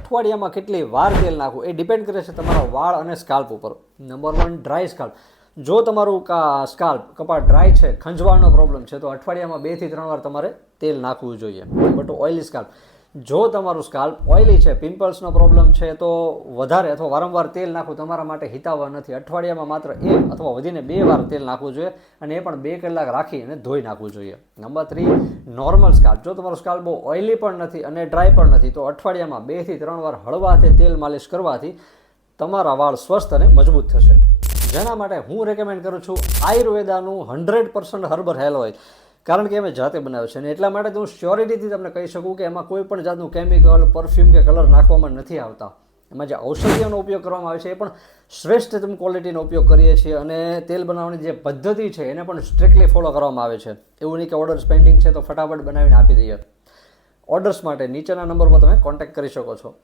અઠવાડિયામાં કેટલી વાર તેલ નાખવું એ ડિપેન્ડ કરે છે તમારા વાળ અને સ્કાલ્પ ઉપર. Number 1, dry scalp. જો તમારું સ્કાલ્પ કપાળ ડ્રાય છે, ખંજવાળનો પ્રોબ્લેમ છે, તો અઠવાડિયામાં 2 થી 3 વાર તમારે તેલ નાખવું જોઈએ. Number 2, oily scalp. જો તમારું સ્કાલ્પ ઓઇલી છે, પિમ્પલ્સનો પ્રોબ્લેમ છે, તો વધારે અથવા વારંવાર તેલ નાખવું તમારા માટે હિતાવહ નથી. અઠવાડિયામાં માત્ર 1 અથવા વધીને 2 વાર તેલ નાખવું જોઈએ અને એ પણ 2 કલાક રાખી અને ધોઈ નાખવું જોઈએ. Number 3, normal scalp. જો તમારું સ્કાલ્પ બહુ ઓઇલી પણ નથી અને ડ્રાય પણ નથી, તો અઠવાડિયામાં 2 થી 3 વાર હળવા હાથે તેલ માલિશ કરવાથી તમારા વાળ સ્વસ્થ અને મજબૂત થશે. જેના માટે હું રેકમેન્ડ કરું છું આયુર્વેદાનું 100% હર્બલ હેર ઓઇલ, કારણ કે અમે જાતે બનાવે છે અને એટલા માટે હું શ્યોરિટીથી તમને કહી શકું કે એમાં કોઈ પણ જાતનું કેમિકલ, પરફ્યુમ કે કલર નાખવામાં નથી આવતા. એમાં જે ઔષધિઓનો ઉપયોગ કરવામાં આવે છે એ પણ શ્રેષ્ઠતમ ક્વોલિટીનો ઉપયોગ કરીએ છીએ અને તેલ બનાવવાની જે પદ્ધતિ છે એને પણ સ્ટ્રિક્ટલી ફોલો કરવામાં આવે છે. એવું નહીં કે ઓર્ડર્સ પેન્ડિંગ છે તો ફટાફટ બનાવીને આપી દઈએ. ઓર્ડર્સ માટે નીચેના નંબર પર તમે કોન્ટેક્ટ કરી શકો છો.